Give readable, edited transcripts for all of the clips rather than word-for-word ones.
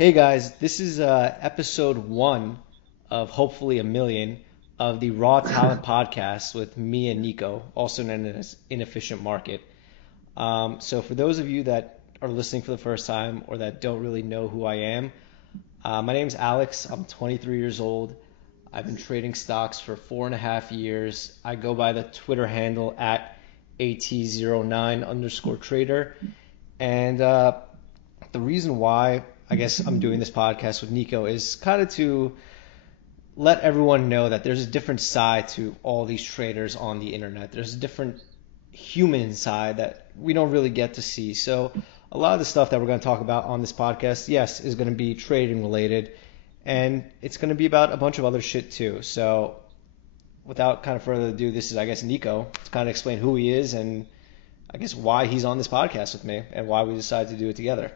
Hey guys, this is episode one of hopefully a million of the Raw Talent Podcast with me and Nico, also known as Inefficient Market. So for those of you that are listening for the first time or that don't really know who I am, my name's Alex. I'm 23 years old. I've been trading stocks for 4.5 years. I go by the Twitter handle at AT09_trader. And the reason why I guess I'm doing this podcast with Nico is kind of to let everyone know that there's a different side to all these traders on the internet. There's a different human side that we don't really get to see. So a lot of the stuff that we're going to talk about on this podcast, yes, is going to be trading related, and it's going to be about a bunch of other shit too. So without kind of further ado, this is, I guess, Nico to kind of explain who he is and I guess why he's on this podcast with me and why we decided to do it together.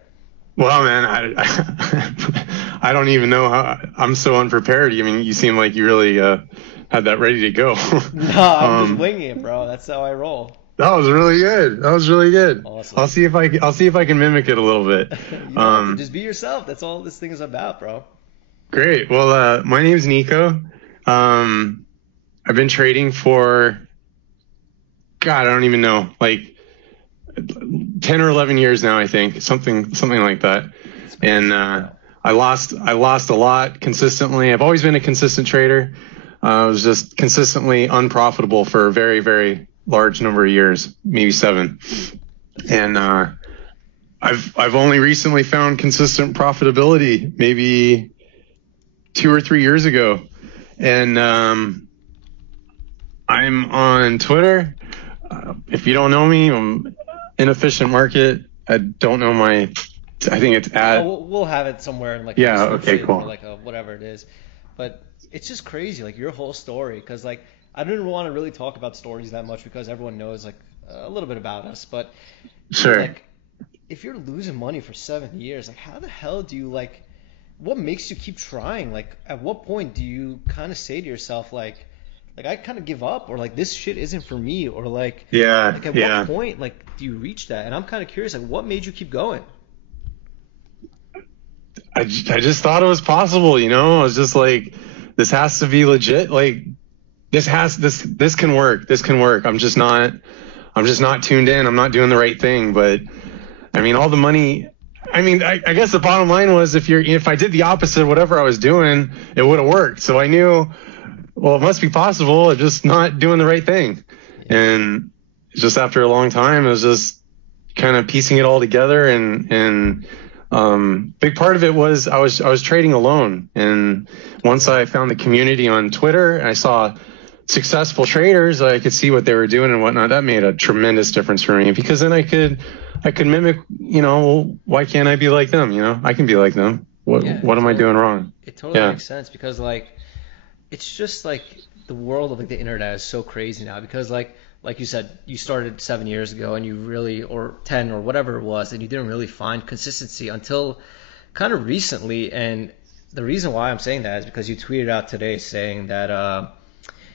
Well, man, I don't even know how. I'm so unprepared. I mean, you seem like you really had that ready to go. No, I'm just winging it, bro. That's how I roll. That was really good. That was really good. Awesome. I'll see if I can mimic it a little bit. Just be yourself. That's all this thing is about, bro. Great. Well, my name's Nico. I've been trading for, God, I don't even know, like 10 or 11 years now, I think, something like that. And I lost a lot consistently. I've always been a consistent trader. I was just consistently unprofitable for a very, very large number of years, maybe 7. And I've only recently found consistent profitability, maybe 2 or 3 years ago. And I'm on Twitter. If you don't know me, I'm Inefficient Market. I don't know I think it's at. Oh, we'll have it somewhere in like yeah. Okay. Cool. Or like whatever it is, but it's just crazy, like your whole story. Because like I didn't want to really talk about stories that much because everyone knows like a little bit about us. But sure. Like if you're losing money for 7 years, like how the hell do you like? What makes you keep trying? Like at what point do you kind of say to yourself like I kind of give up, or like this shit isn't for me, or like at what point like do you reach that? And I'm kind of curious, like what made you keep going? I just thought it was possible, you know. I was just like, this has to be legit. Like this can work. This can work. I'm just not tuned in. I'm not doing the right thing. But I mean, all the money. I mean, I guess the bottom line was if I did the opposite of whatever I was doing, it would have worked. So I knew, well, it must be possible. I'm just not doing the right thing. Yeah. And just after a long time, it was just kind of piecing it all together. And big part of it was I was trading alone. And once I found the community on Twitter and I saw successful traders, I could see what they were doing and whatnot. That made a tremendous difference for me, because then I could mimic, you know, why can't I be like them? You know, I can be like them. What am I doing wrong? It totally makes sense, because like, it's just like the world of like the internet is so crazy now, because like you said, you started 7 years ago and you really, or 10 or whatever it was, and you didn't really find consistency until kind of recently. And the reason why I'm saying that is because you tweeted out today saying that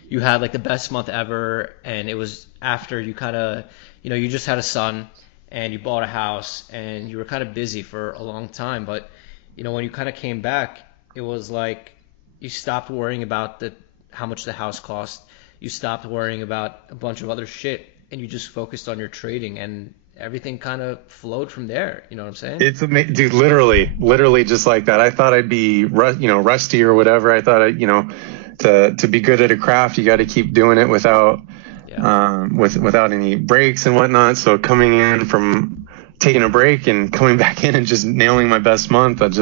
you had like the best month ever, and it was after you kind of, you know, you just had a son and you bought a house and you were kind of busy for a long time. But, you know, when you kind of came back, it was like you stopped worrying about how much the house cost. You stopped worrying about a bunch of other shit, and you just focused on your trading, and everything kind of flowed from there. You know what I'm saying? It's amazing, dude. Literally just like that. I thought I'd be, rusty or whatever. I thought to be good at a craft, you got to keep doing it without any breaks and whatnot. So coming in from taking a break and coming back in and just nailing my best month, it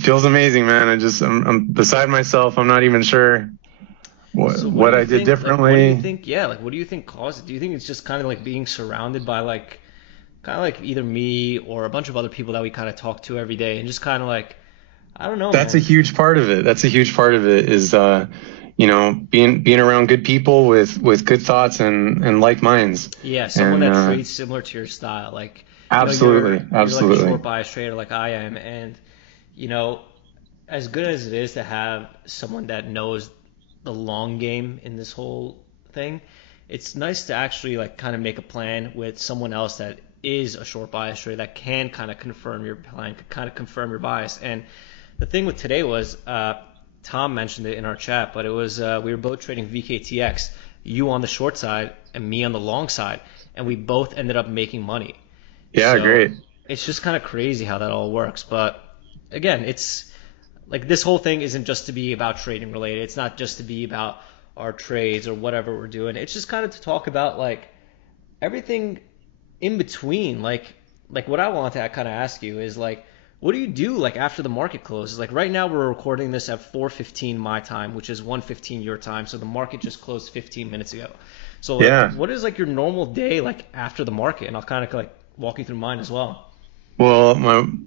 feels amazing, man. I'm beside myself. I'm not even sure what I did differently. Like, what do you think? Yeah, like what do you think caused it? Do you think it's just kind of like being surrounded by like kind of like either me or a bunch of other people that we kind of talk to every day, and just kind of like, I don't know. That's a huge part of it. Is being around good people with good thoughts and like minds. Yeah, someone that trades similar to your style, like absolutely. You're like a short bias trader like I am, and you know, as good as it is to have someone that knows the long game in this whole thing, it's nice to actually like kind of make a plan with someone else that is a short bias trader that can kind of confirm your plan, kind of confirm your bias. And the thing with today was, Tom mentioned it in our chat, but it was we were both trading VKTX, you on the short side and me on the long side, and we both ended up making money. Yeah, So great. it's just kind of crazy how that all works. But again, it's like this whole thing isn't just to be about trading related. It's not just to be about our trades or whatever we're doing. It's just kind of to talk about like everything in between. Like what I want to kind of ask you is like, what do you do like after the market closes? Like right now we're recording this at 4:15 my time, which is 1:15 your time. So the market just closed 15 minutes ago. So like, Yeah. what is like your normal day like after the market? And I'll kind of like walk you through mine as well. Well,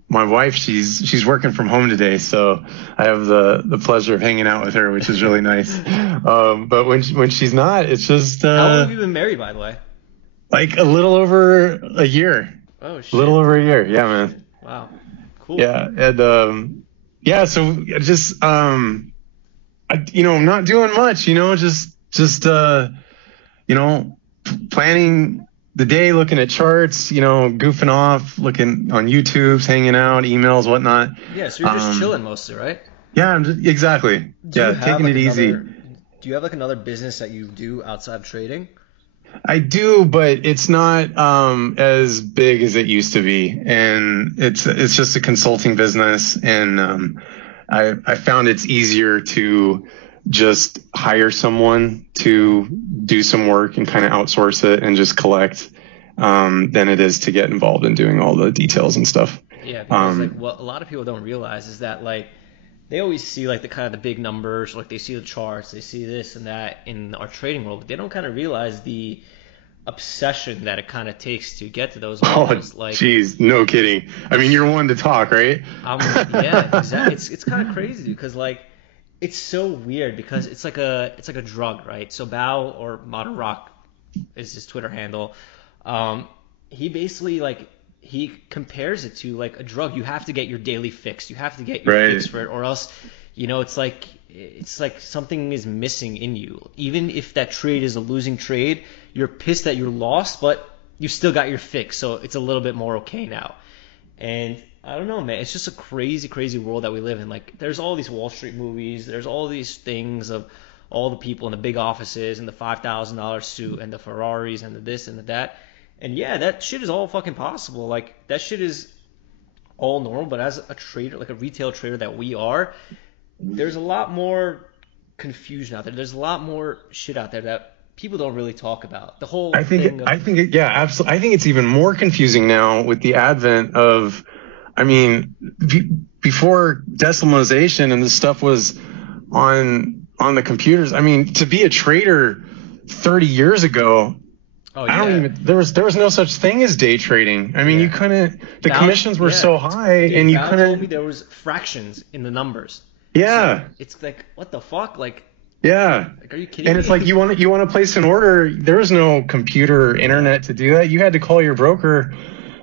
my wife, she's working from home today, so I have the pleasure of hanging out with her, which is really nice. But when she's not, it's just How long have you been married, by the way? like a little over a year. Oh shit. A little over a year. Yeah, man. Wow. Cool. Yeah, and yeah, so just I'm not doing much, just planning the day, looking at charts, goofing off, looking on YouTube's, hanging out, emails, whatnot. Yeah, so you're just chilling mostly, right? Yeah, exactly. Do you have, taking like, it easy. Do you have like another business that you do outside of trading? I do, but it's not as big as it used to be, and it's just a consulting business, and I found it's easier to just hire someone to do some work and kind of outsource it and just collect than it is to get involved in doing all the details and stuff. Yeah, because like what a lot of people don't realize is that like they always see like the kind of the big numbers, like they see the charts, they see this and that in our trading world, but they don't kind of realize the obsession that it kind of takes to get to those levels. Like, geez, no kidding. I mean, you're one to talk, right? Yeah, exactly. It's kind of crazy because like it's so weird because it's like a drug, right? So Bao or Modern Rock is his Twitter handle. He basically like he compares it to like a drug. You have to get your daily fix. You have to get your fix for it, or else, it's like something is missing in you. Even if that trade is a losing trade, you're pissed that you're lost, but you still got your fix, so it's a little bit more okay now. And I don't know, man. It's just a crazy, crazy world that we live in. Like, there's all these Wall Street movies. There's all these things of all the people in the big offices and the $5,000 suit and the Ferraris and the this and the that. And yeah, that shit is all fucking possible. Like, that shit is all normal. But as a trader, like a retail trader that we are, there's a lot more confusion out there. There's a lot more shit out there that people don't really talk about. The whole thing. Yeah, absolutely. I think it's even more confusing now with the advent of, I mean, before decimalization and this stuff was on the computers. I mean, to be a trader 30 years ago, there was no such thing as day trading. I mean, you couldn't. The commissions were so high, and you couldn't. Told me there was fractions in the numbers. Yeah. So it's like, what the fuck, like. Yeah. Like, are you kidding me? And it's like you want to place an order. There was no computer or internet to do that. You had to call your broker,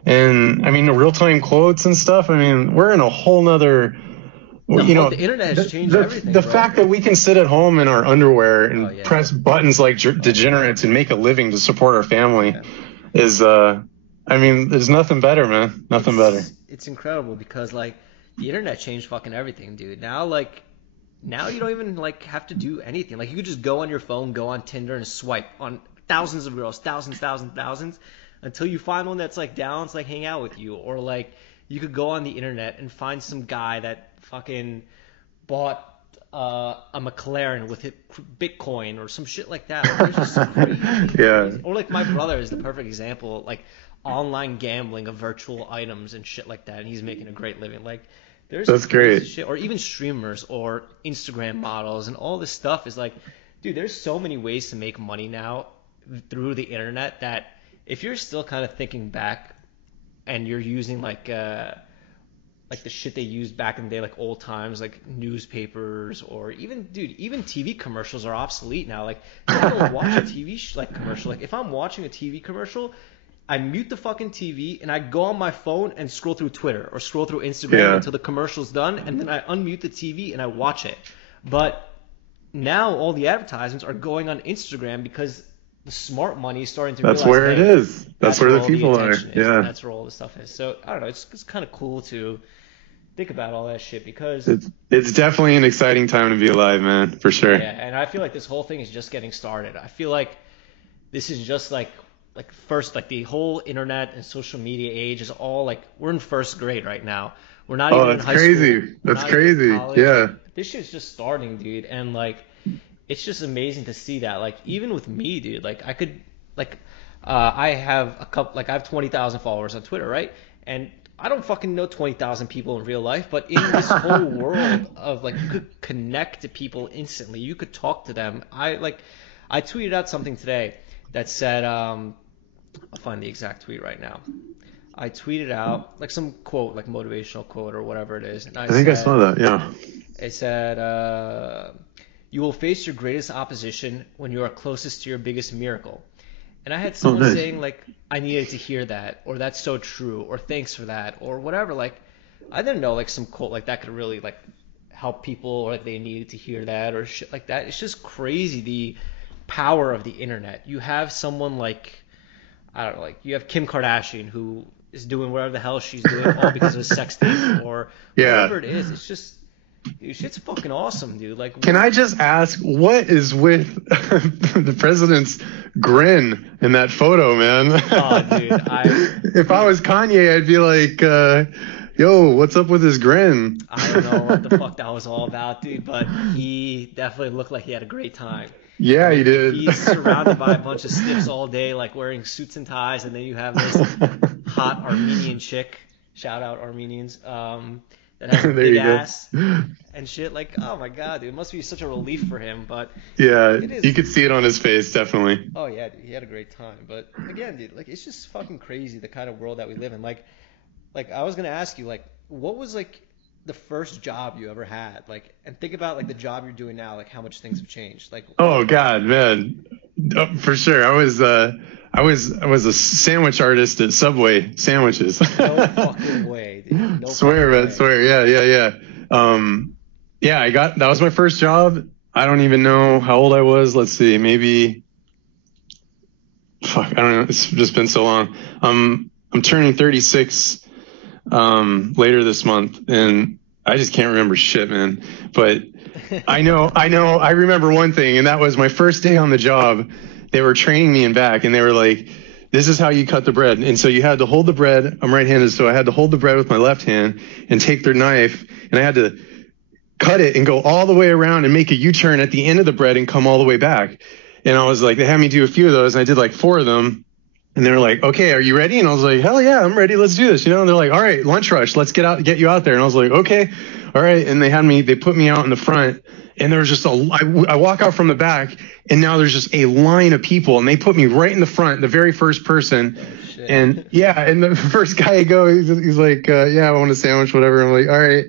and I mean the real-time quotes and stuff. I mean, we're in a whole nother. The internet has changed everything. The fact that we can sit at home in our underwear and press buttons like degenerates and make a living to support our family is, I mean, there's nothing better, man. Nothing better. It's incredible because like the internet changed fucking everything, dude. Now you don't even like have to do anything. Like you could just go on your phone, go on Tinder and swipe on thousands of girls, thousands, until you find one that's like down to like hang out with you. Or like you could go on the internet and find some guy that fucking bought a McLaren with Bitcoin or some shit like that. Like, there's just some crazy. Or like my brother is the perfect example, like online gambling of virtual items and shit like that, and he's making a great living. Like that's great. Shit. Or even streamers or Instagram models and all this stuff is like, dude, there's so many ways to make money now through the internet that if you're still kind of thinking back and you're using like the shit they used back in the day, like old times, like newspapers or even TV commercials are obsolete now. Like I don't watch a TV commercial. Like if I'm watching a TV commercial, I mute the fucking TV and I go on my phone and scroll through Twitter or scroll through Instagram until the commercial's done, and then I unmute the TV and I watch it. But now all the advertisements are going on Instagram because the smart money is starting to That's realize, where it hey, is. That's where the all the people are. attention is. Yeah. That's where all the stuff is. So I don't know. It's kind of cool to think about all that shit because It's definitely an exciting time to be alive, man, for sure. yeah, and I feel like this whole thing is just getting started. I feel like this is just like first like the whole internet and social media age is all like we're in first grade right now. We're not Oh, even in that's high crazy. school. We're That's not even in crazy. college. Yeah. Like, this shit's just starting, dude. And like it's just amazing to see that. Like even with me, dude, like I could like I have a couple like I have 20,000 followers on Twitter, right? And I don't fucking know 20,000 people in real life, but in this whole world of like you could connect to people instantly. You could talk to them. I tweeted out something today that said I'll find the exact tweet right now. I tweeted out like some quote, like motivational quote or whatever it is, and I think I saw that. Yeah. it said, "You will face your greatest opposition when you are closest to your biggest miracle." And I had Oh, someone nice. saying like, "I needed to hear that," or "That's so true," or "Thanks for that," or whatever. Like, I didn't know like some quote like that could really like help people, or like they needed to hear that, or shit like that. It's just crazy the power of the internet. You have someone like I don't know, like you have Kim Kardashian who is doing whatever the hell she's doing all because of a sex tape or Yeah. whatever it is. It's just, dude, shit's fucking awesome, dude. Like, Can I just ask, what is with the president's grin in that photo, man? oh, dude, If I was Kanye, I'd be like, yo, what's up with his grin? I don't know what the fuck that was all about, dude, but he definitely looked like he had a great time. Yeah, he did. He's surrounded by a bunch of stiffs all day, like wearing suits and ties, and then you have this hot Armenian chick, shout out Armenians, that has a There big you go. ass and shit. Like, oh my god, dude, it must be such a relief for him. But Yeah, it is. you could see it on his face, definitely. Oh yeah, dude, he had a great time. But again, dude, like it's just fucking crazy the kind of world that we live in. Like I was gonna ask you, like, what was like the first job you ever had? Like, and think about like the job you're doing now, like how much things have changed. Like, Oh God, man, for sure. I was a sandwich artist at Subway sandwiches. no fucking way, dude. No Swear, fucking man, way. swear. Yeah. Yeah, that was my first job. I don't even know how old I was. Let's see, maybe, fuck, I don't know. It's just been so long. I'm turning 36 later this month, and I just can't remember shit, man. But I remember one thing, and that was my first day on the job. They were training me in back, and they were like, this is how you cut the bread. And so you had to hold the bread. I'm right-handed, so I had to hold the bread with my left hand and take their knife, and I had to cut it and go all the way around and make a U-turn at the end of the bread and come all the way back. And I was like, they had me do a few of those, and I did like 4 of them. And they were like, okay, are you ready? And I was like, hell yeah, I'm ready. Let's do this. And they're like, all right, lunch rush. Let's get you out there. And I was like, okay, all right. And they put me out in the front, and there was just I walk out from the back, and now there's just a line of people, and they put me right in the front, the very first person. Oh, shit. And yeah, and the first guy I go, he's like, yeah, I want a sandwich, whatever. I'm like, all right,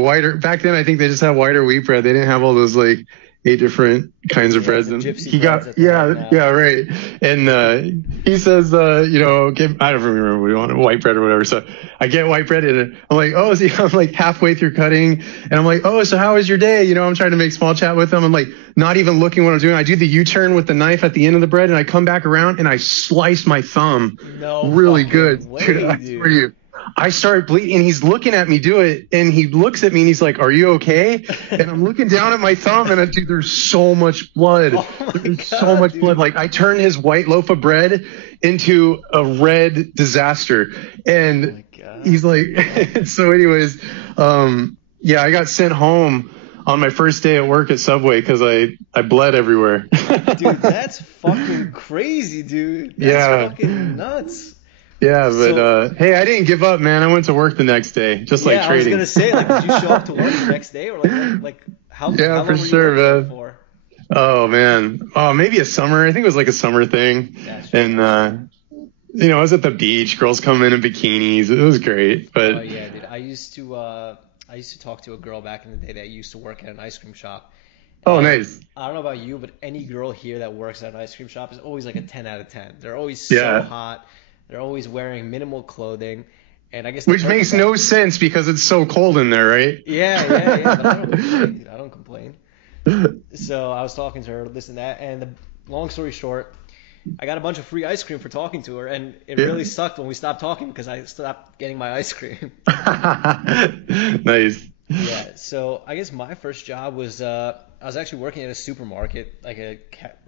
whiter. Back then, I think they just had whiter wheat bread. They didn't have all those like 8 different kinds of breads. And he got, yeah, right. And he says, I don't remember what he wanted, white bread or whatever. So I get white bread, and I'm like, oh, see, I'm like halfway through cutting, and I'm like, oh, so how was your day? I'm trying to make small chat with them. I'm like, not even looking what I'm doing. I do the U-turn with the knife at the end of the bread, and I come back around, and I slice my thumb really good. Way, dude, I swear to you. I start bleeding, and he's looking at me do it, and he looks at me, and he's like, are you okay? And I'm looking down at my thumb, and dude, there's so much blood. There's so much blood. Like, I turned his white loaf of bread into a red disaster. And he's like, so anyways, yeah, I got sent home on my first day at work at Subway because I bled everywhere. Dude, that's fucking crazy, dude. That's fucking nuts. Yeah, but hey, I didn't give up, man. I went to work the next day, just like trading. I was gonna say, like, did you show up to work the next day, or like how? Yeah, how for sure, man. For? Oh man, maybe a summer. I think it was like a summer thing. And I was at the beach. Girls come in bikinis. It was great. But oh yeah, dude. I used to talk to a girl back in the day that used to work at an ice cream shop. Oh, nice. I don't know about you, but any girl here that works at an ice cream shop is always like a 10 out of 10. They're always so hot. They're always wearing minimal clothing, and I guess which makes no sense because it's so cold in there, right? Yeah. But I don't complain, dude. I don't complain. So I was talking to her, this and that, and the long story short, I got a bunch of free ice cream for talking to her, and it Yeah. really sucked when we stopped talking because I stopped getting my ice cream. Nice. Yeah, so I guess my first job was I was actually working at a supermarket, like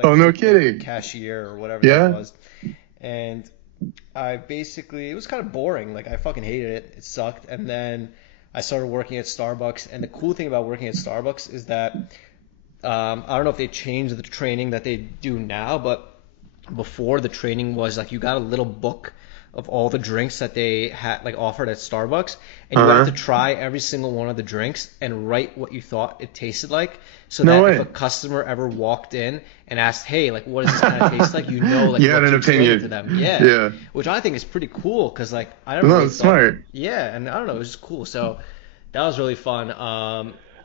Oh, no like kidding. cashier or whatever that Yeah. was, and I basically it was kind of boring. Like I fucking hated it. It sucked. And then I started working at Starbucks, and the cool thing about working at Starbucks is that I don't know if they changed the training that they do now, but before the training was like you got a little book of all the drinks that they had like offered at Starbucks, and you have Uh-huh. to try every single one of the drinks and write what you thought it tasted like, so No that if way. a customer ever walked in and asked, "Hey, like, what does this kind of taste like?" You know, like You had what an to explain opinion. to them. Yeah, Yeah. which I think is pretty cool because like I never No, really it's thought. smart. Yeah, and I don't know, it was just cool. So that was really fun.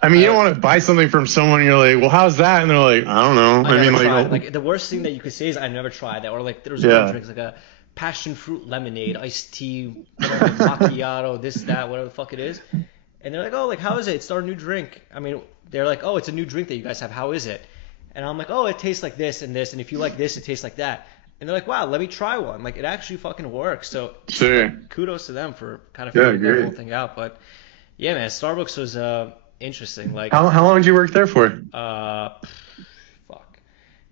I mean, you don't I, want to buy something from someone and you're like, well, how's that? And they're like, I don't know. I I mean, never tried. like, Like the worst thing that you could say is I never tried that. Or like there was one yeah. drinks like a passion fruit lemonade, iced tea, whatever, macchiato, this, that, whatever the fuck it is. And they're like, oh, like how is it? It's our new drink. I mean, they're like, oh, it's a new drink that you guys have. How is it? And I'm like, oh, it tastes like this and this, and if you like this, it tastes like that. And they're like, wow, let me try one. Like it actually fucking works. So Sure. kudos to them for kind of Yeah, figuring that whole great. thing out. But yeah, man, Starbucks was interesting. Like How long did you work there for? uh, fuck,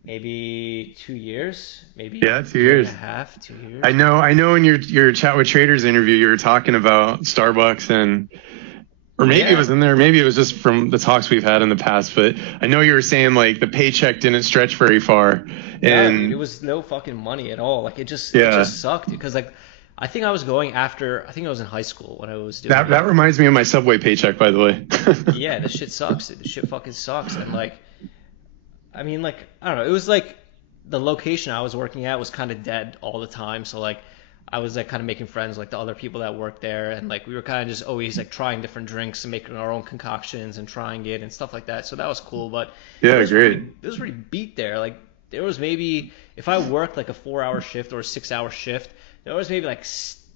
maybe 2 years, maybe Yeah, 2 year and years. a half, 2 years. I know in your chat with traders interview, you were talking about Starbucks or maybe it Yeah, was in there, maybe it was just from the talks we've had in the past, but I know you were saying like the paycheck didn't stretch very far. no, dude, it And was no fucking money at all. Like it yeah, just sucked because like I think I was going after, I think I was in high school when I was doing that it. reminds me of my Subway paycheck, by the way. Yeah, this shit sucks. This shit fucking sucks. And like, I mean, like, I don't know. It was like the location I was working at was kind of dead all the time. So like, I was like kind of making friends with, like the other people that worked there, and like we were kind of just always like trying different drinks and making our own concoctions and trying it and stuff like that. So that was cool. But Yeah, great. it was pretty beat there. Like there was maybe if I worked like a 4 hour shift or a 6 hour shift, there was maybe like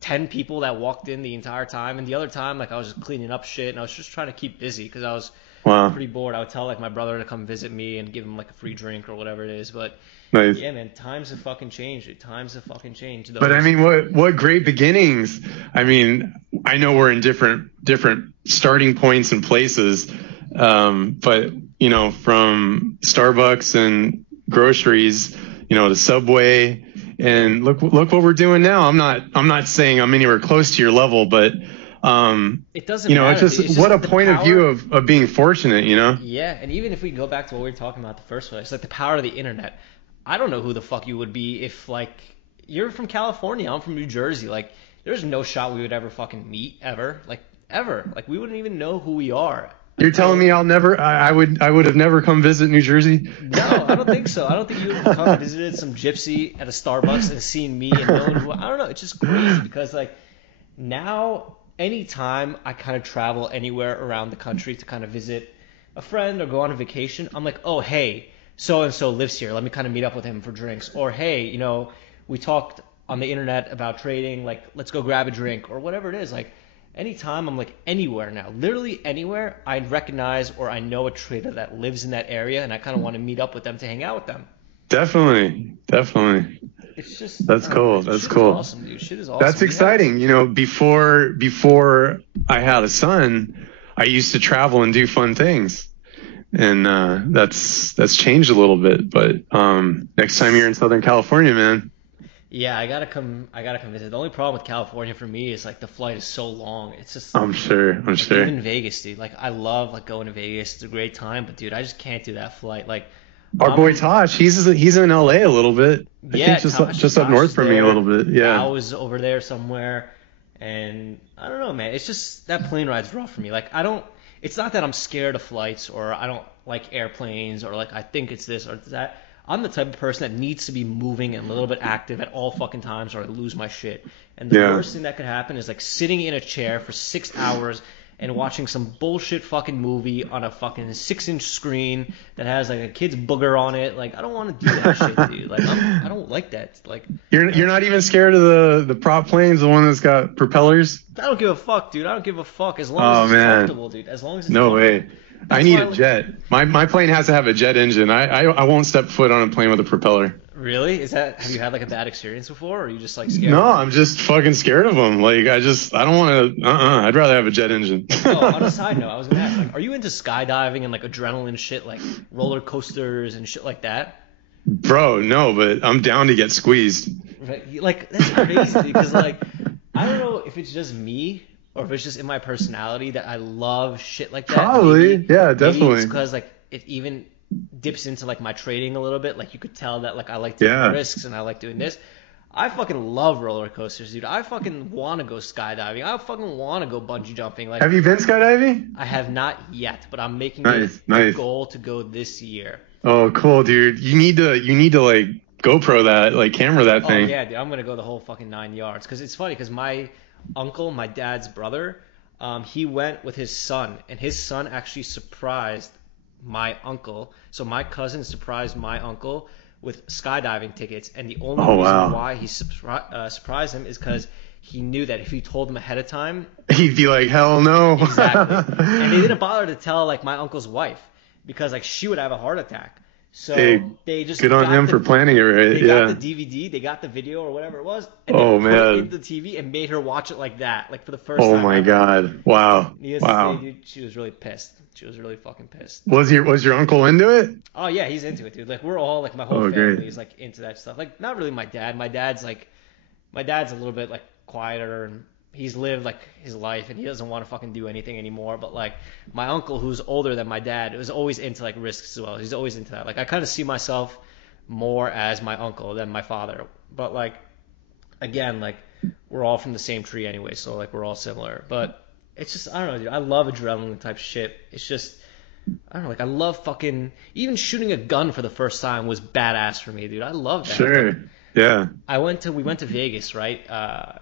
10 people that walked in the entire time, and the other time like I was just cleaning up shit and I was just trying to keep busy because I was Wow, pretty bored. I would tell like my brother to come visit me and give him like a free drink or whatever it is. But nice. yeah, man, times have fucking changed. Dude. Times have fucking changed. But I Those. mean, what great beginnings. I mean, I know we're in different starting points and places, but you know, from Starbucks and groceries, you know, to Subway, and look what we're doing now. I'm not saying I'm anywhere close to your level, but It doesn't you know, matter. it's Dude. just what a the point of view power. of being fortunate, you know. Yeah, and even if we go back to what we were talking about the first place, like the power of the internet. I don't know who the fuck you would be if like you're from California, I'm from New Jersey. Like there's no shot we would ever fucking meet ever. Like ever. Like we wouldn't even know who we are. You're telling me I would have never come visit New Jersey? No, I don't think so. I don't think you would have come and visited some gypsy at a Starbucks and seen me and known who I don't know. It's just crazy because like now anytime I kind of travel anywhere around the country to kind of visit a friend or go on a vacation, I'm like, oh hey, so and so lives here. Let me kind of meet up with him for drinks. Or hey, you know, we talked on the internet about trading. Like let's go grab a drink or whatever it is. Like anytime I'm like anywhere now, literally anywhere, I recognize or I know a trader that lives in that area, and I kind of want to meet up with them to hang out with them. Definitely. It's just That's I don't know, cool. man, That's shit cool. Is awesome, dude. Shit is awesome. That's exciting. You know, before I had a son, I used to travel and do fun things, and that's changed a little bit. But next time you're in Southern California, man. Yeah, I gotta come. I gotta come visit. The only problem with California for me is like the flight is so long. It's just I'm sure. even Vegas, dude. Like I love like going to Vegas. It's a great time, but dude, I just can't do that flight. Like Our I'm boy Tosh, he's in LA a little bit. I yeah, think Tosh, just up Tosh north is from me a there. little bit. Yeah. I was over there somewhere, and I don't know, man. It's just that plane ride's rough for me. Like I don't. It's not that I'm scared of flights or I don't like airplanes or like I think it's this or that. I'm the type of person that needs to be moving and a little bit active at all fucking times or I lose my shit. And the Yeah. worst thing that could happen is like sitting in a chair for 6 hours and watching some bullshit fucking movie on a fucking 6-inch screen that has like a kid's booger on it. Like I don't want to do that shit, dude. Like I don't like that. Like You're not even scared of the prop planes, the one that's got propellers? I don't give a fuck, dude. I don't give a fuck as long Oh as it's man. comfortable, dude. As long as it's No comfortable. way. I That's need why a jet. My plane has to have a jet engine. I won't step foot on a plane with a propeller. Really? Have you had like a bad experience before, or are you just like scared No, of them? I'm just fucking scared of them. Like, I don't want to, I'd rather have a jet engine. Oh, on a side note, I was gonna ask, like, are you into skydiving and like adrenaline shit, like roller coasters and shit like that? Bro, no, but I'm down to get squeezed. Right? Like, that's crazy because like, I don't know if it's just me or if it's just in my personality that I love shit like that. Probably. Yeah, Maybe it's definitely. because like it even dips into like my trading a little bit. Like you could tell that like I like taking Yeah. risks and I like doing this. I fucking love roller coasters, dude. I fucking want to go skydiving. I fucking want to go bungee jumping. Like Have you been skydiving? I have not yet, but I'm making it Nice, a nice. goal to go this year. Oh, cool, dude. You need to like GoPro that, like camera that Oh thing. yeah, dude, I'm gonna go the whole fucking 9 yards. Cause it's funny, cause my uncle, my dad's brother, he went with his son, and his son actually surprised my uncle. So my cousin surprised my uncle with skydiving tickets, and the only Oh, reason wow. why he surprised him is because he knew that if he told him ahead of time, He'd be like, hell no. exactly. And they didn't bother to tell like my uncle's wife because like she would have a heart attack. So Hey, they just good on got him for planning it right. they Yeah. got the DVD, they got the video or whatever it was, and Oh, they put it man. into the TV and made her watch it like that, like for the first Oh time my ever. God. Wow. Needless to Wow. say, dude, she was really pissed. She was really fucking pissed. Was your uncle into it? Oh yeah, he's into it, dude. Like we're all like my whole Oh, family great. is like into that stuff. Like not really my dad. My dad's a little bit like quieter and he's lived like his life and he doesn't want to fucking do anything anymore. But like my uncle, who's older than my dad, was always into like risks as well. He's always into that. Like I kind of see myself more as my uncle than my father. But like again, like we're all from the same tree anyway, so like we're all similar. But it's just I don't know, dude. I love adrenaline type shit. It's just I don't know, like I love fucking even shooting a gun for the first time was badass for me, dude. I love that. Sure. Yeah. We went to Vegas, right?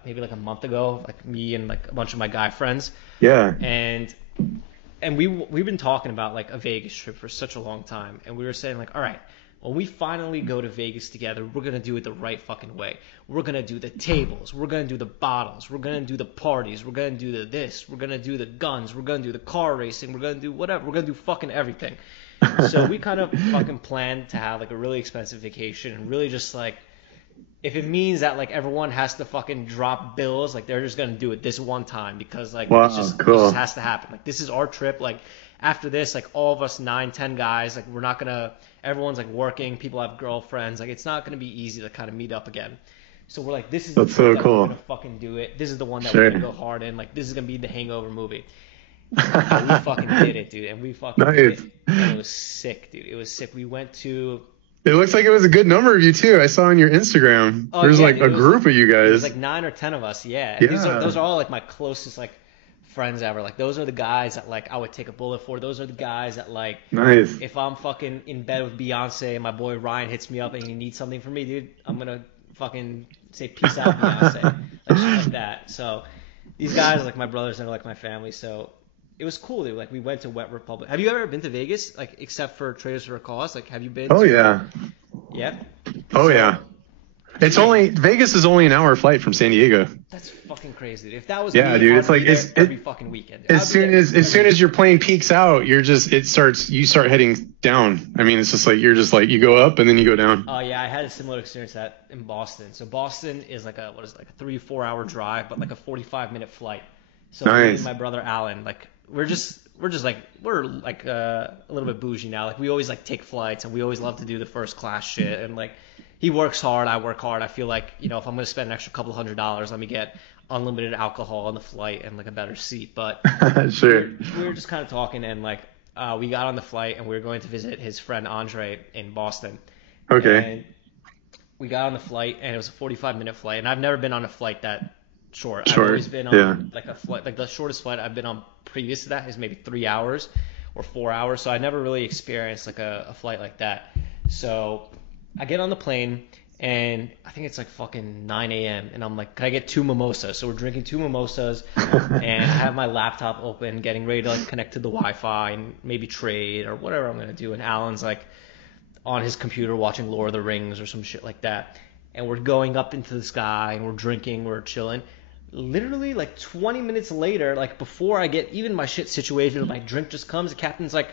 Maybe like a month ago, like me and like a bunch of my guy friends, Yeah. and we've been talking about like a Vegas trip for such a long time, and we were saying like, all right, when we finally go to Vegas together, we're gonna do it the right fucking way. We're gonna do the tables, we're gonna do the bottles, we're gonna do the parties, we're gonna do the this, we're gonna do the guns, we're gonna do the car racing, we're gonna do whatever, we're gonna do fucking everything. So we kind of fucking planned to have like a really expensive vacation and really just like if it means that like everyone has to fucking drop bills, like they're just gonna do it this one time because like Wow, it cool. just has to happen. Like this is our trip. Like after this, like all of us 9, 10 guys, like we're not gonna. Everyone's like working. People have girlfriends. Like it's not gonna be easy to kind of meet up again. So we're like, this is the That's trip so that cool. we're gonna fucking do it. This is the one that Sure. we're gonna go hard in. Like this is gonna be the Hangover movie. And we fucking did it, dude. And we fucking did Nice. it. And it was sick, dude. It was sick. We went to. It looks like it was a good number of you too. I saw on your Instagram. Oh, There's yeah, like dude, a it was group of you It was guys. like 9 or 10 of us, yeah. And Yeah. those are all like my closest like friends ever. Like those are the guys that like I would take a bullet for. Those are the guys that like Nice. if I'm fucking in bed with Beyonce and my boy Ryan hits me up and he needs something from me, dude, I'm gonna fucking say peace out, Beyonce, like shit like that. So these guys are like my brothers and are like my family. So it was cool, dude. Like we went to Wet Republic. Have you ever been to Vegas? Like except for Traders for a Cause? Like have you been? Oh to, yeah. Yeah. Oh So- yeah. It's only Vegas is only an hour flight from San Diego. That's fucking crazy, dude. If that was Yeah, me, dude, I'd it's like- be there it's- every fucking weekend. Dude. As soon as your plane peaks out, you start heading down. I mean, it's just like you go up and then you go down. Oh yeah, I had a similar experience that in Boston. So Boston is like a 3-4 hour drive, but like a 45-minute flight. So me Nice. and my brother Alan, like we're like a little bit bougie now. Like we always like take flights and we always love to do the first class shit. And like he works hard, I work hard. I feel like if I'm gonna spend an extra couple $100, let me get unlimited alcohol on the flight and like a better seat. But Sure. we were just kind of talking and like we got on the flight and we were going to visit his friend Andre in Boston. Okay. And we got on the flight and it was a 45-minute flight. And I've never been on a flight that short. I've Short, always been on yeah. like a flight, like the shortest flight I've been on previous to that is maybe 3 hours or 4 hours. So I never really experienced like a flight like that. So I get on the plane and I think it's like fucking 9 a.m. and I'm like, can I get 2 mimosas? So we're drinking 2 mimosas and I have my laptop open, getting ready to like connect to the Wi-Fi and maybe trade or whatever I'm gonna do. And Alan's like on his computer watching Lord of the Rings or some shit like that. And we're going up into the sky and we're drinking, we're chilling. Literally like 20 minutes later, like before I get even my shit situated, my drink just comes. The captain's like,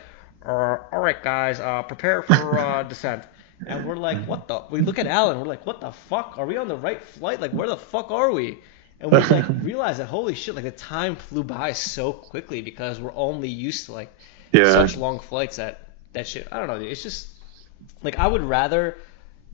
all right, guys, prepare for descent. And we're like, what the? We look at Alan, we're like, what the fuck? Are we on the right flight? Like, where the fuck are we? And we like realize that holy shit, like the time flew by so quickly because we're only used to like such long flights that shit. I don't know, dude. It's just like I would rather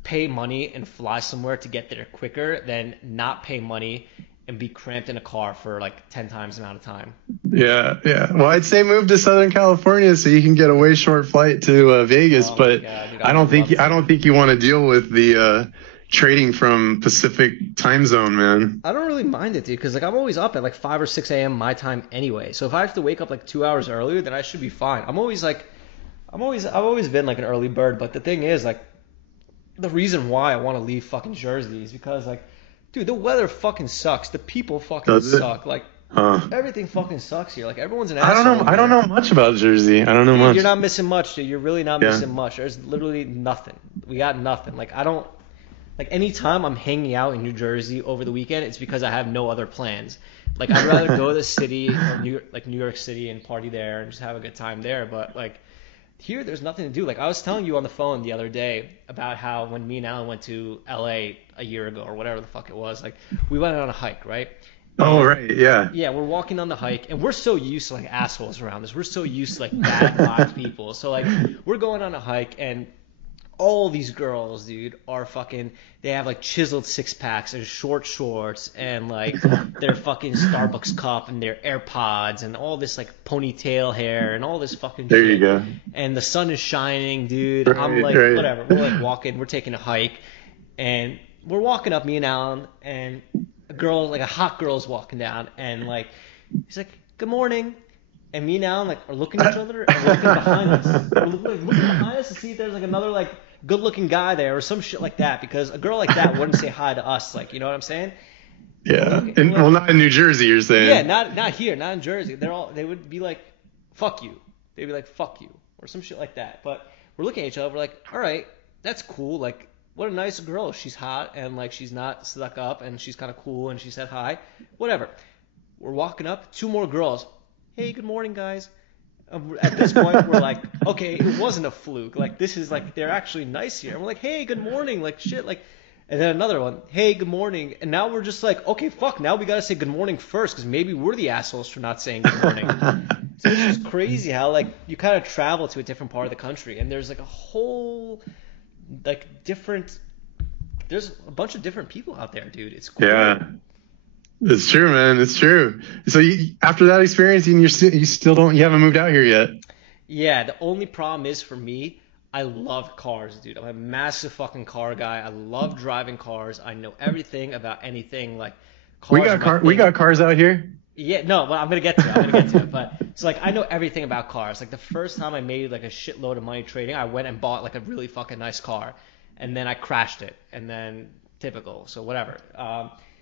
pay money and fly somewhere to get there quicker than not pay money and be cramped in a car for like 10 times the amount of time. Yeah, yeah. Well, I'd say move to Southern California so you can get a way short flight to Vegas, but God, dude, I don't think you want to deal with the trading from Pacific time zone, man. I don't really mind it, dude, because like I'm always up at like 5 or 6 a.m. my time anyway. So if I have to wake up like 2 hours earlier, then I should be fine. I've always been like an early bird, but the thing is like the reason why I want to leave fucking Jersey is because like, dude, the weather fucking sucks. The people fucking suck. Like everything fucking sucks here. Like everyone's an asshole. I don't know much about Jersey. I don't know much. You're not missing much, dude. You're really not missing much. There's literally nothing. We got nothing. Like I don't. Like anytime I'm hanging out in New Jersey over the weekend, it's because I have no other plans. Like I'd rather go to the city, or New York City, and party there and just have a good time there. But like here, there's nothing to do. Like I was telling you on the phone the other day about how when me and Alan went to LA a year ago or whatever the fuck it was, like we went on a hike, right? Oh right, yeah. Yeah, we're walking on the hike, and we're so used to like assholes around us. We're so used to like bad vibes people. So like we're going on a hike and all these girls, dude, are fucking, they have like chiseled six packs and short shorts and like their fucking Starbucks cup and their AirPods and all this like ponytail hair and all this fucking there shit. You go. And the sun is shining, dude. I'm like, whatever. We're like walking, we're taking a hike and we're walking up, me and Alan, and a girl, like a hot girl's walking down and like, he's like, good morning. And me and Alan like are looking at each other and we're looking behind us. We're looking behind us to see if there's like another like good-looking guy there or some shit like that, because a girl like that wouldn't say hi to us, like, you know what I'm saying? Yeah. And well, not in New Jersey, you're saying. Yeah, not here, not in Jersey. They would be like, fuck you. They'd be like, fuck you, or some shit like that. But we're looking at each other, we're like, all right, that's cool. Like, what a nice girl. She's hot and like she's not stuck up and she's kind of cool and she said hi. Whatever. We're walking up, two more girls. Hey, good morning, guys. At this point, we're like, okay, it wasn't a fluke. Like, this is like, they're actually nice here. And we're like, hey, good morning. Like, shit. Like, and then another one, hey, good morning. And now we're just like, okay, fuck. Now we got to say good morning first because maybe we're the assholes for not saying good morning. So it's just crazy how, like, you kind of travel to a different part of the country and there's like a whole, like, there's a bunch of different people out there, dude. It's cool. Yeah. It's true, man. It's true. So after that experience, you haven't moved out here yet. Yeah. The only problem is for me, I love cars, dude. I'm a massive fucking car guy. I love driving cars. I know everything about anything. Like cars. We got cars out here. Yeah. No, but I'm gonna get to it. But so like I know everything about cars. Like the first time I made like a shitload of money trading, I went and bought like a really fucking nice car, and then I crashed it, and then typical. So whatever.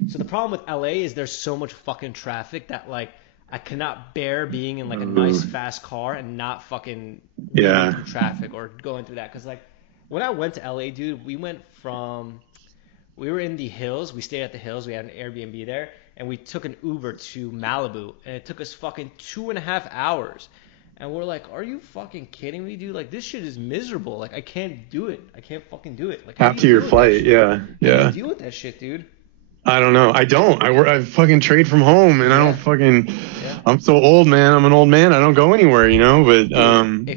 So the problem with LA is there's so much fucking traffic that like I cannot bear being in like a nice fast car and not fucking going through traffic or going through that. Cause like when I went to LA, dude, we were in the hills. We stayed at the hills. We had an Airbnb there and we took an Uber to Malibu and it took us fucking 2.5 hours. And we're like, are you fucking kidding me, dude? Like this shit is miserable. Like I can't do it. I can't fucking do it. Like after your flight. Yeah. Yeah. How do you deal with that shit, dude? I don't know. I don't. I fucking trade from home, and I don't fucking. Yeah. I'm so old, man. I'm an old man. I don't go anywhere, you know. But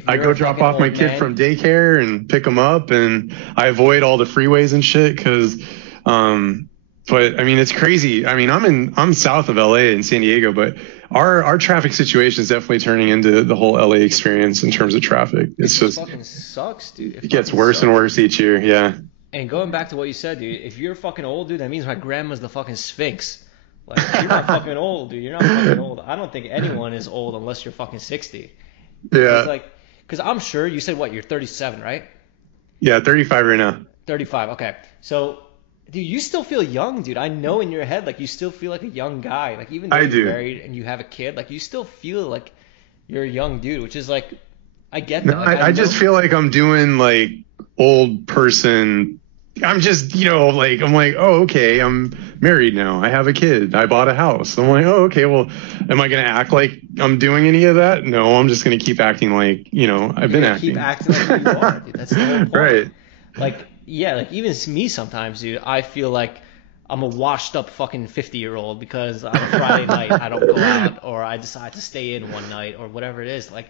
I go drop off my kid from daycare and pick him up, and I avoid all the freeways and shit because. But I mean, it's crazy. I mean, I'm south of LA in San Diego, but our traffic situation is definitely turning into the whole LA experience in terms of traffic. It's just fucking sucks, dude. It gets worse and worse each year. Yeah. And going back to what you said, dude, if you're fucking old, dude, that means my grandma's the fucking Sphinx. Like, you're not fucking old, dude. You're not fucking old. I don't think anyone is old unless you're fucking 60. Yeah. Because I'm sure you said what, you're 37, right? Yeah, 35 right now. 35, okay. So, dude, you still feel young, dude. I know in your head, like, you still feel like a young guy. Like, even though you're married and you have a kid, like, you still feel like you're a young dude, which is like, I get that. No, like, I just feel like I'm doing, like, old person. I'm just, I'm like, oh, okay, I'm married now. I have a kid. I bought a house. I'm like, oh, okay, well, am I going to act like I'm doing any of that? No, I'm just going to keep acting like, I've been acting. Keep acting like you are, dude. That's the whole point. Right. Like, yeah, like even me sometimes, dude, I feel like I'm a washed up fucking 50-year-old because on a Friday night I don't go out or I decide to stay in one night or whatever it is. Like,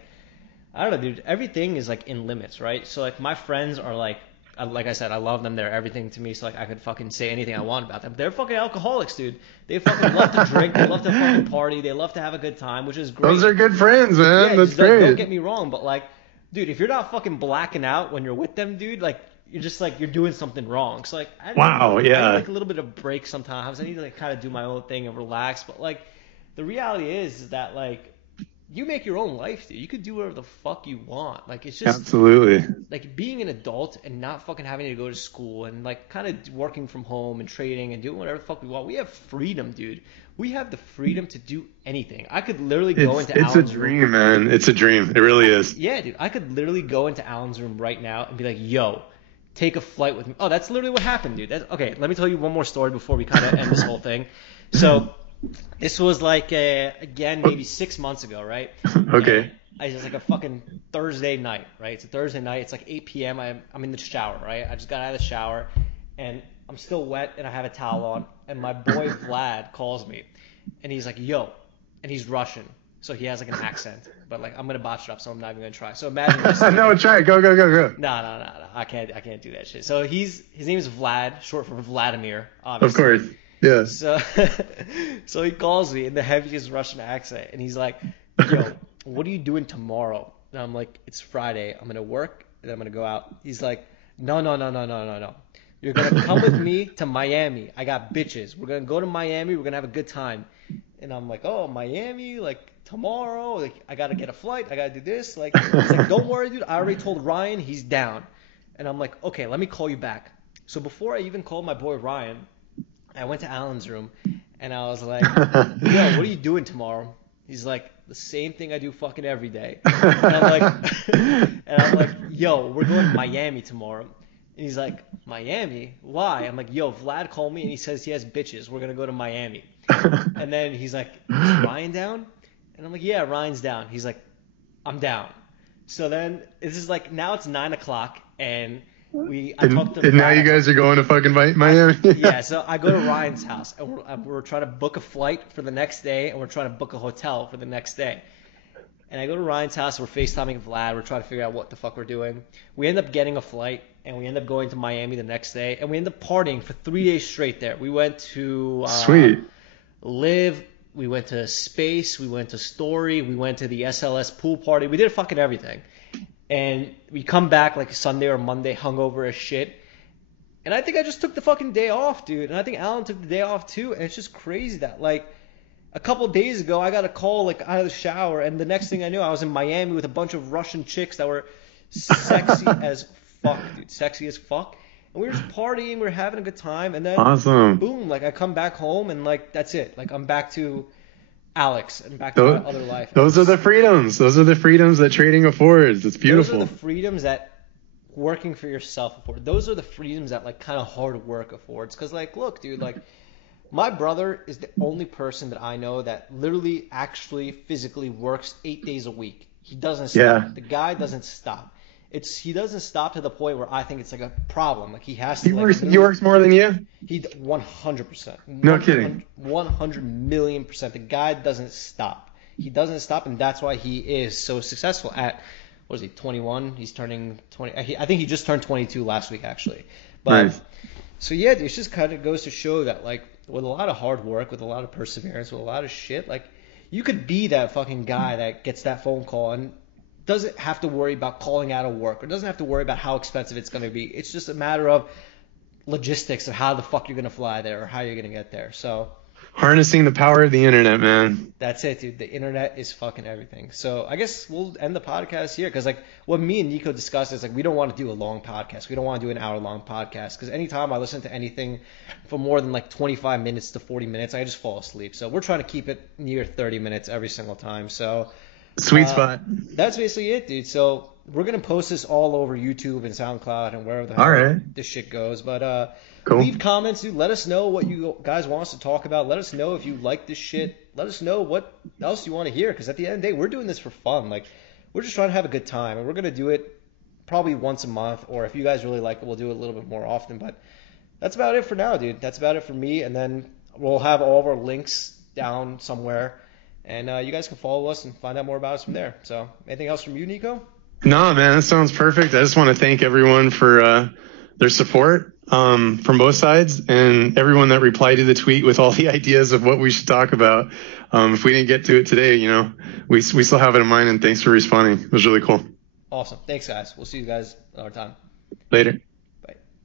I don't know, dude. Everything is like in limits, right? So like my friends are like I said, I love them. They're everything to me. So like I could fucking say anything I want about them. They're fucking alcoholics, dude. They fucking love to drink. They love to fucking party. They love to have a good time, which is great. Those are good friends, man. Yeah, That's great. don't get me wrong, but like, dude, if you're not fucking blacking out when you're with them, dude, like you're just like you're doing something wrong. So like, I need like a little bit of break sometimes. I need to like kind of do my own thing and relax. But like, the reality is that like you make your own life, dude. You could do whatever the fuck you want. Like it's just Absolutely. like being an adult and not fucking having to go to school and like kind of working from home and trading and doing whatever the fuck we want. We have freedom, dude. We have the freedom to do anything. I could literally go into Alan's room. It's a dream, man. It's a dream. It really is. Yeah, dude. I could literally go into Alan's room right now and be like, yo, take a flight with me. Oh, that's literally what happened, dude. Okay, let me tell you one more story before we kind of end this whole thing. So this was like, again, maybe 6 months ago, right? Okay. It's just like a fucking Thursday night, right? It's a Thursday night. It's like 8 p.m. I'm in the shower, right? I just got out of the shower, and I'm still wet, and I have a towel on, and my boy Vlad calls me, and he's like, yo, and he's Russian, so he has like an accent, but like I'm gonna botch it up, so I'm not even gonna try. So imagine this. No, try it. Go. No. I can't do that shit. So his name is Vlad, short for Vladimir, obviously. Of course. Yeah. So he calls me in the heaviest Russian accent, and he's like, yo, what are you doing tomorrow? And I'm like, it's Friday. I'm going to work, and I'm going to go out. He's like, no. You're going to come with me to Miami. I got bitches. We're going to go to Miami. We're going to have a good time. And I'm like, oh, Miami? Like, tomorrow? Like, I got to get a flight. I got to do this. Like, he's like, don't worry, dude. I already told Ryan. He's down. And I'm like, okay, let me call you back. So before I even called my boy Ryan, I went to Alan's room, and I was like, yo, what are you doing tomorrow? He's like, the same thing I do fucking every day. And I'm like, yo, we're going to Miami tomorrow. And he's like, Miami? Why? I'm like, yo, Vlad called me, and he says he has bitches. We're going to go to Miami. And then he's like, is Ryan down? And I'm like, yeah, Ryan's down. He's like, I'm down. So then this is like, now it's 9 o'clock, and now you guys are going to fucking Miami. Yeah, so I go to Ryan's house, and we're trying to book a flight for the next day, and we're trying to book a hotel for the next day. And I go to Ryan's house, we're FaceTiming Vlad, we're trying to figure out what the fuck we're doing. We end up getting a flight, and we end up going to Miami the next day, and we end up partying for 3 days straight there. We went to Sweet. Live, we went to Space, we went to Story, we went to the SLS pool party. We did fucking everything. And we come back like Sunday or Monday hungover as shit. And I think I just took the fucking day off, dude. And I think Alan took the day off too. And it's just crazy that like a couple of days ago I got a call like out of the shower. And the next thing I knew I was in Miami with a bunch of Russian chicks that were sexy as fuck, dude. Sexy as fuck. And we were just partying. We were having a good time. And then awesome. Boom, like I come back home and like that's it. Like I'm back to Alex and back to my other life. Those are the freedoms. Those are the freedoms that trading affords. It's beautiful. Those are the freedoms that working for yourself affords. Those are the freedoms that like kind of hard work affords. Because like, look, dude, like my brother is the only person that I know that literally actually physically works 8 days a week. He doesn't stop. Yeah. The guy doesn't stop. He doesn't stop to the point where I think it's like a problem. Like he has to. He works more than you? He 100%. No kidding. 100 million %. The guy doesn't stop. He doesn't stop, and that's why he is so successful at, what is he, 21? He's turning 20. I think he just turned 22 last week, actually. But nice. So yeah, it just kind of goes to show that like with a lot of hard work, with a lot of perseverance, with a lot of shit, like you could be that fucking guy that gets that phone call and doesn't have to worry about calling out of work or doesn't have to worry about how expensive it's going to be. It's just a matter of logistics of how the fuck you're going to fly there or how you're going to get there. So harnessing the power of the internet, man. That's it, dude. The internet is fucking everything. So I guess we'll end the podcast here because like what me and Nico discussed is like we don't want to do a long podcast. We don't want to do an hour-long podcast because anytime I listen to anything for more than like 25 minutes to 40 minutes, I just fall asleep. So we're trying to keep it near 30 minutes every single time. So sweet spot. That's basically it, dude. So we're going to post this all over YouTube and SoundCloud and wherever the hell this shit goes. But cool. Leave comments, dude. Let us know what you guys want us to talk about. Let us know if you like this shit. Let us know what else you want to hear. Because at the end of the day, we're doing this for fun. Like, we're just trying to have a good time. And we're going to do it probably once a month, or if you guys really like it, we'll do it a little bit more often. But that's about it for now, dude. That's about it for me. And then we'll have all of our links down somewhere, and you guys can follow us and find out more about us from there. So, anything else from you, Nico? No, man, that sounds perfect. I just want to thank everyone for their support from both sides, and everyone that replied to the tweet with all the ideas of what we should talk about. If we didn't get to it today, we still have it in mind, and thanks for responding. It was really cool. Awesome. Thanks, guys. We'll see you guys another time. Later.